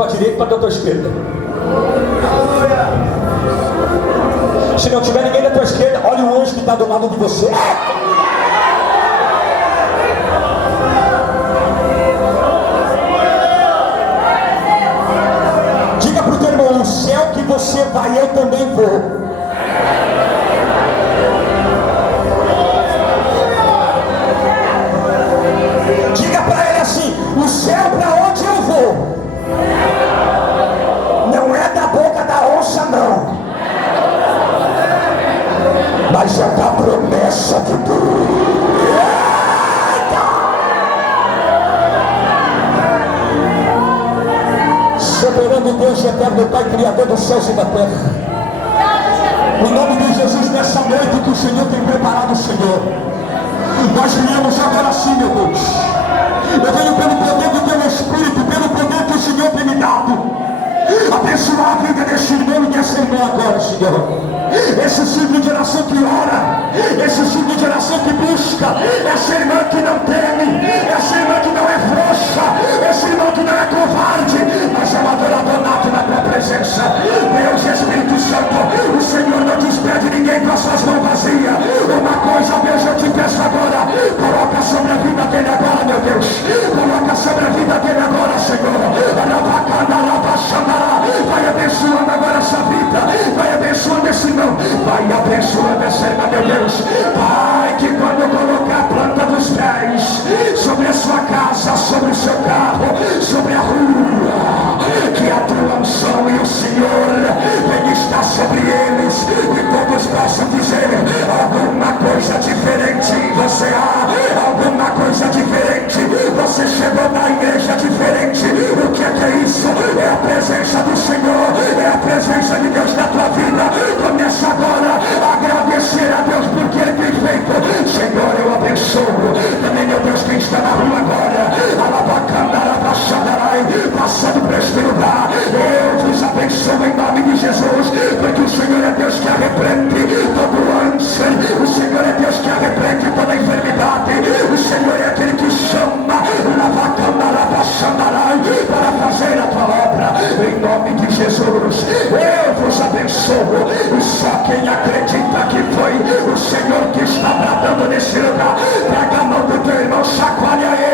tua direita e para a tua esquerda. Se não tiver ninguém da tua esquerda, olha o anjo que está do lado de você. Diga para o teu irmão: o céu que você vai, eu também vou. Diga para ele assim: o céu para onde eu vou não é da boca da onça, não, mas é da promessa de Deus. Soberano Deus eterno, Pai Criador dos céus e da terra, em nome de Jesus, nessa noite que o Senhor tem preparado, Senhor, nós viemos agora sim, meu Deus. Eu venho pelo poder do teu Espírito, pelo poder que o Senhor tem me dado, abençoar a vida desse irmão e dessa irmã agora, Senhor. Esse filho de geração que ora, esse filho de geração que busca, essa irmã que não teme, essa irmã que não é frouxa, esse irmão que não é covarde, mas é um adorador nato na tua presença. Deus Espírito Santo, o Senhor não despede ninguém com as suas mãos vazias. Uma coisa, Deus, eu te peço agora, coloca sobre a vida dele agora, meu Deus, coloca sobre a vida dele agora, Senhor. Vai abençoando agora essa vida, vai abençoando esse irmão, vai abençoando essa irmã, meu Deus. Pai, que quando eu colocar a planta dos pés sobre a sua casa, sobre o seu carro, sobre a rua, que a tua unção e o Senhor venha estar sobre eles, e todos possam dizer: alguma coisa diferente em você há, alguma coisa diferente, você chegou na igreja diferente. O que é isso? É a presença do Senhor, é a presença de Deus na tua vida. Começa agora a agradecer a Deus porque Ele tem feito. Senhor, eu abençoo também, meu Deus, quem está na rua agora, passando por este lugar, eu vos abençoo em nome de Jesus, porque o Senhor é Deus que arreprende todo ânsia, o Senhor é Deus que arreprende toda enfermidade, o Senhor é aquele que chama para fazer a tua obra, em nome de Jesus. Eu vos abençoo, e só quem acredita que foi o Senhor que está bradando nesse lugar, pega a mão do teu irmão, chacoalha ele.